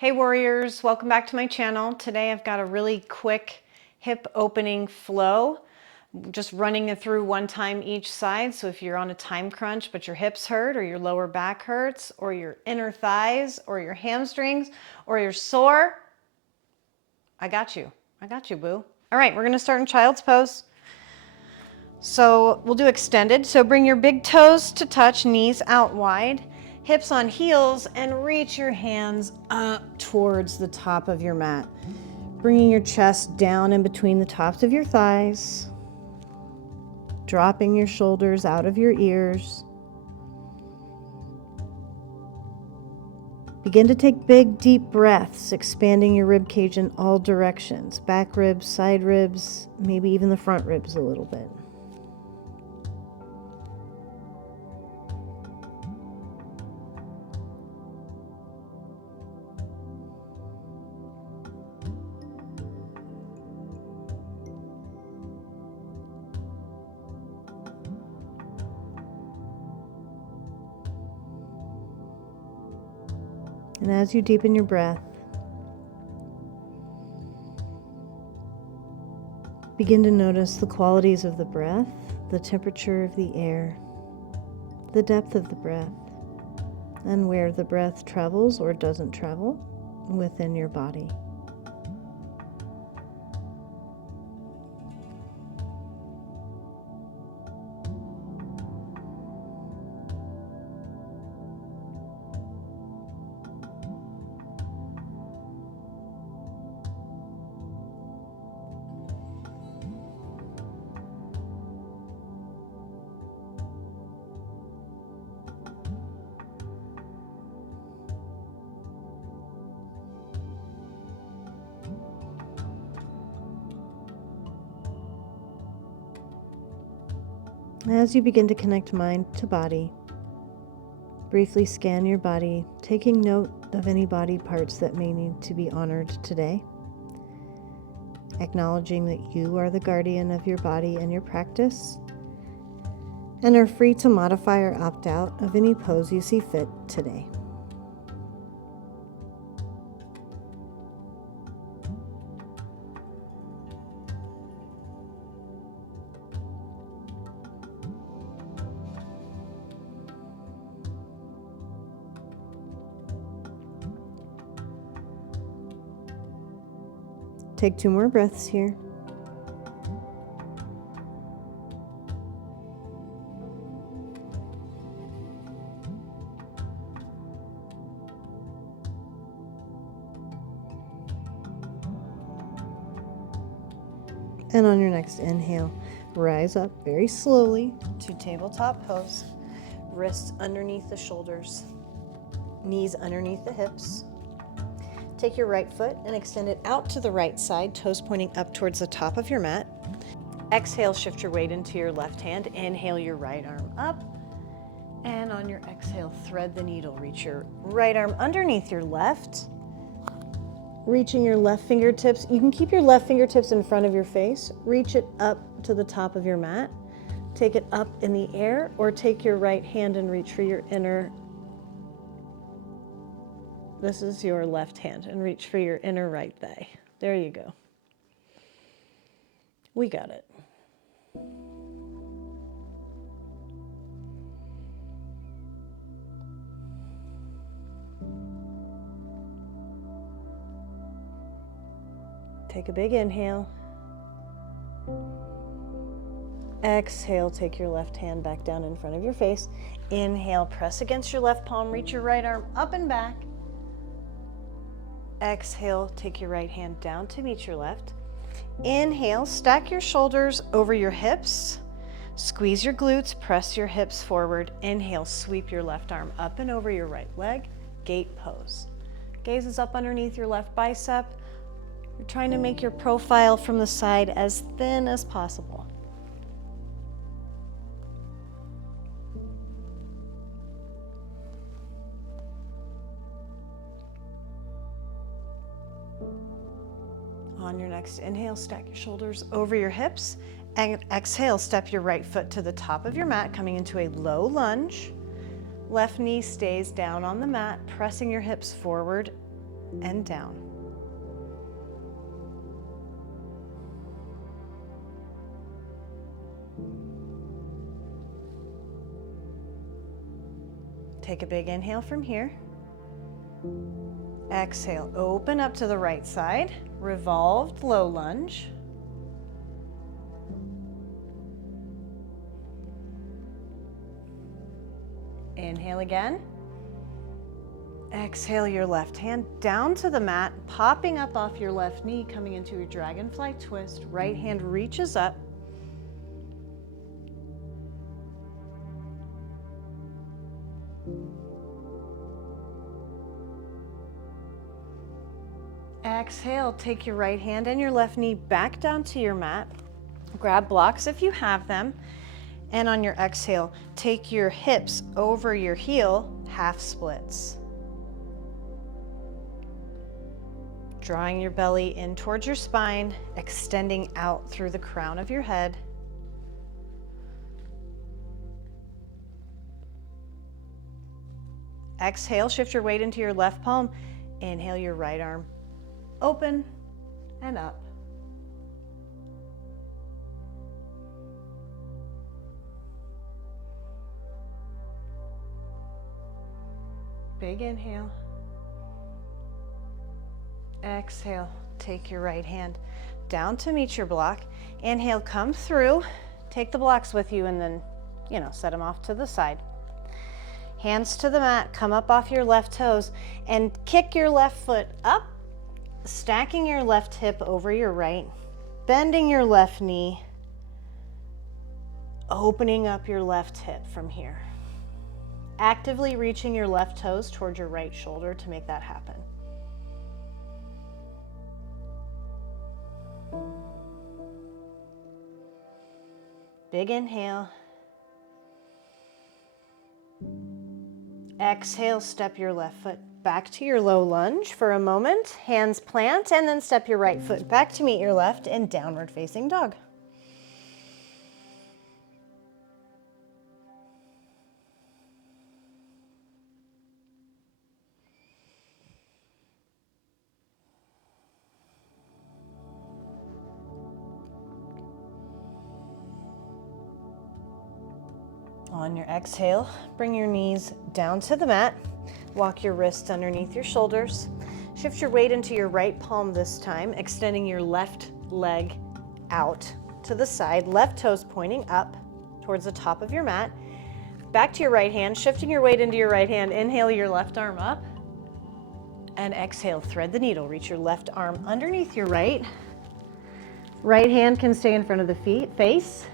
Hey warriors, welcome back to my channel. Today I've got a really quick hip opening flow, just running it through one time each side. So if you're on a time crunch but your hips hurt or your lower back hurts or your inner thighs or your hamstrings or you're sore, I got you. I got you, boo. All right, we're gonna start in child's pose. So we'll do extended. So bring your big toes to touch, knees out wide, hips on heels, and reach your hands up towards the top of your mat. Bringing your chest down in between the tops of your thighs, dropping your shoulders out of your ears. Begin to take big, deep breaths, expanding your rib cage in all directions. Back ribs, side ribs, maybe even the front ribs a little bit. And as you deepen your breath, begin to notice the qualities of the breath, the temperature of the air, the depth of the breath, and where the breath travels or doesn't travel within your body. As you begin to connect mind to body, briefly scan your body, taking note of any body parts that may need to be honored today, acknowledging that you are the guardian of your body and your practice, and are free to modify or opt out of any pose you see fit today. Take 2 more breaths here. And on your next inhale, rise up very slowly to tabletop pose. Wrists underneath the shoulders, knees underneath the hips. Take your right foot and extend it out to the right side, toes pointing up towards the top of your mat. Exhale, shift your weight into your left hand. Inhale your right arm up. And on your exhale, thread the needle. Reach your right arm underneath your left. Reaching your left fingertips. You can keep your left fingertips in front of your face. Reach it up to the top of your mat. Take it up in the air, or take your right hand and reach for your inner. This is your left hand, and reach for your inner right thigh. There you go. We got it. Take a big inhale. Exhale, take your left hand back down in front of your face. Inhale, press against your left palm, reach your right arm up and back. Exhale, take your right hand down to meet your left. Inhale, stack your shoulders over your hips. Squeeze your glutes, press your hips forward. Inhale, sweep your left arm up and over your right leg. Gate pose. Gaze is up underneath your left bicep. You're trying to make your profile from the side as thin as possible. On your next inhale, stack your shoulders over your hips. And exhale, step your right foot to the top of your mat, coming into a low lunge. Left knee stays down on the mat, pressing your hips forward. and down. Take a big inhale from here. Exhale, open up to the right side, revolved low lunge. Inhale again. Exhale your left hand down to the mat, popping up off your left knee, coming into your dragonfly twist. Right hand reaches up. Exhale, take your right hand and your left knee back down to your mat. Grab blocks if you have them. And on your exhale, take your hips over your heel, half splits. Drawing your belly in towards your spine, extending out through the crown of your head. Exhale, shift your weight into your left palm. Inhale your right arm, open and up. Big inhale. Exhale, take your right hand down to meet your block. Inhale, come through. Take the blocks with you and then, set them off to the side. Hands to the mat, come up off your left toes and kick your left foot up, stacking your left hip over your right, bending your left knee, opening up your left hip from here. Actively reaching your left toes towards your right shoulder to make that happen. Big inhale. Exhale, step your left foot back to your low lunge for a moment. Hands plant and then step your right foot back to meet your left in downward facing dog. On your exhale, bring your knees down to the mat. Walk your wrists underneath your shoulders. Shift your weight into your right palm this time, extending your left leg out to the side, left toes pointing up towards the top of your mat. Back to your right hand, shifting your weight into your right hand. Inhale your left arm up. And exhale, thread the needle. Reach your left arm underneath your right. Right hand can stay in front of the face.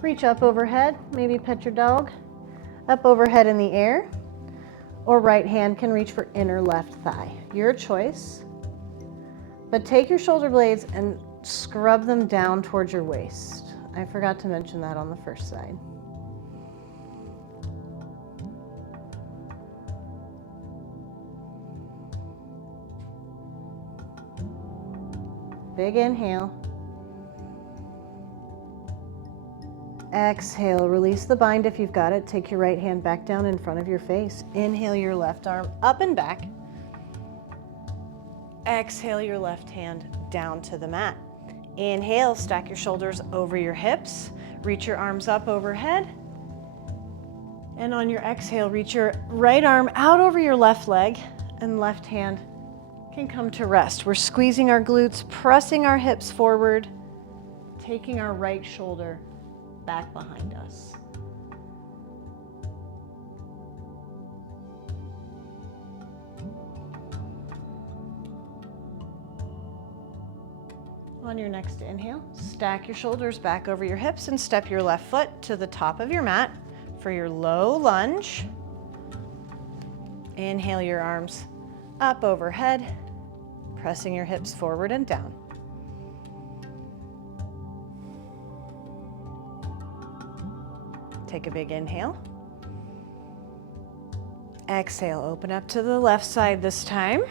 Reach up overhead, maybe pet your dog. Up overhead in the air. Or right hand can reach for inner left thigh. Your choice. But take your shoulder blades and scrub them down towards your waist. I forgot to mention that on the first side. Big inhale. Exhale, release the bind if you've got it. Take your right hand back down in front of your face. Inhale your left arm up and back. Exhale your left hand down to the mat. Inhale, stack your shoulders over your hips. Reach your arms up overhead. And on your exhale, reach your right arm out over your left leg and left hand can come to rest. We're squeezing our glutes, pressing our hips forward, taking our right shoulder back behind us. On your next inhale, stack your shoulders back over your hips and step your left foot to the top of your mat for your low lunge. Inhale your arms up overhead, pressing your hips forward and down. Take a big inhale. Exhale, open up to the left side this time.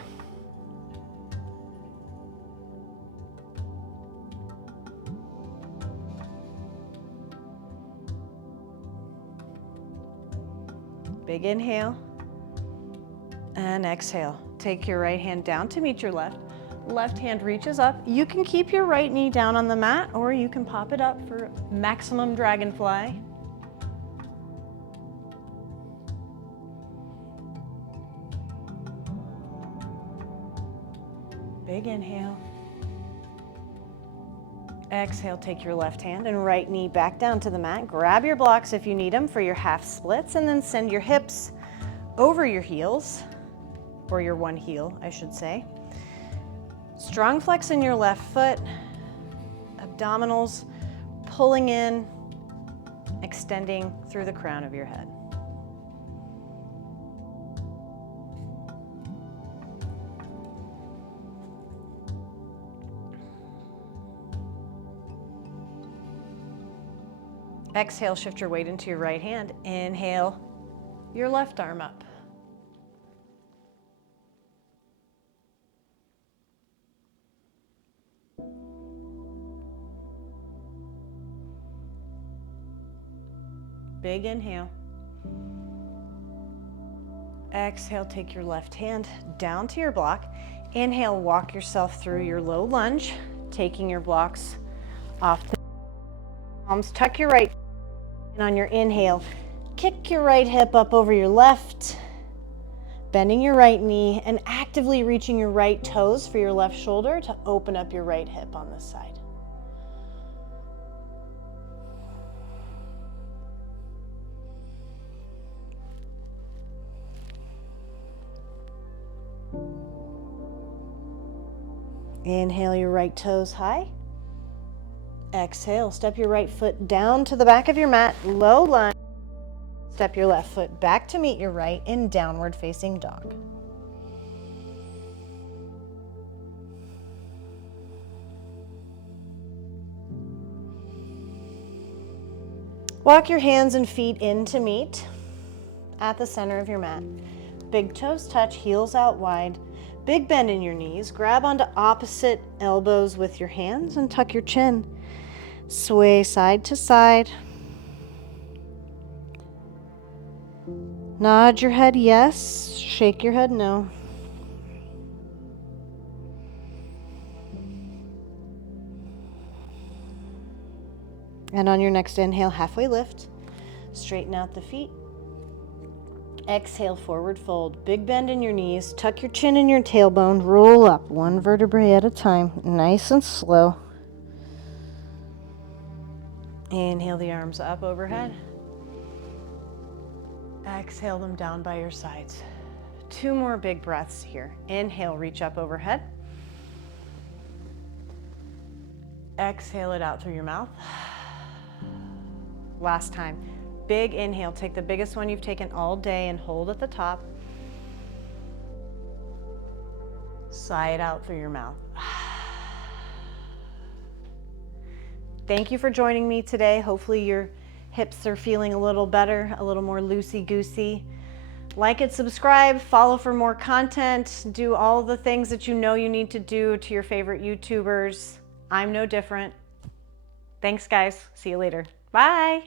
Big inhale and exhale. Take your right hand down to meet your left. Left hand reaches up. You can keep your right knee down on the mat, or you can pop it up for maximum dragonfly. Big inhale. Exhale, take your left hand and right knee back down to the mat. Grab your blocks if you need them for your half splits, and then send your hips over your heels, or your one heel, I should say. Strong flex in your left foot, abdominals pulling in, extending through the crown of your head. Exhale, shift your weight into your right hand. Inhale, your left arm up. Big inhale. Exhale, take your left hand down to your block. Inhale, walk yourself through your low lunge, taking your blocks off the palms. Tuck your right, and on your inhale, kick your right hip up over your left, bending your right knee and actively reaching your right toes for your left shoulder to open up your right hip on this side. Inhale your right toes high. Exhale, step your right foot down to the back of your mat, low lunge. Step your left foot back to meet your right in downward facing dog. Walk your hands and feet in to meet at the center of your mat. Big toes touch, heels out wide. Big bend in your knees. Grab onto opposite elbows with your hands and tuck your chin. Sway side to side. Nod your head yes, shake your head no. And on your next inhale, halfway lift. Straighten out the feet. Exhale, forward fold. Big bend in your knees. Tuck your chin in your tailbone. Roll up one vertebrae at a time. Nice and slow. Inhale the arms up overhead. Exhale them down by your sides. 2 more big breaths here. Inhale, reach up overhead. Exhale it out through your mouth. Last time. Big inhale. Take the biggest one you've taken all day and hold at the top. Sigh it out through your mouth. Thank you for joining me today. Hopefully your hips are feeling a little better, a little more loosey-goosey. Like it, subscribe, follow for more content, do all the things that you know you need to do to your favorite YouTubers. I'm no different. Thanks, guys. See you later. Bye.